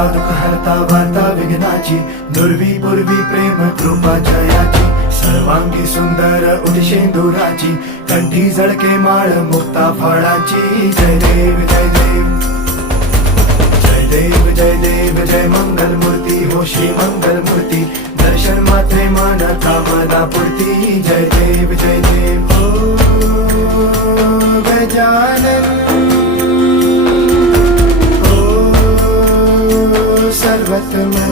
हरता दुःख हरता वार्ता विघ्नाची, दुर्वी पूर्वी प्रेम कृपा जयाची, सर्वांगी सुंदर उदिशेंदुराची, कंठी झळके माळ मुक्ता फळाची. जय देव जय देव जय देव जय देव जय मंगल मूर्ती हो श्री मंगल मूर्ती, दर्शन मात्रे मन कामना पूर्ती. जय देव जय देव हो गजानन हो सर्वतमन.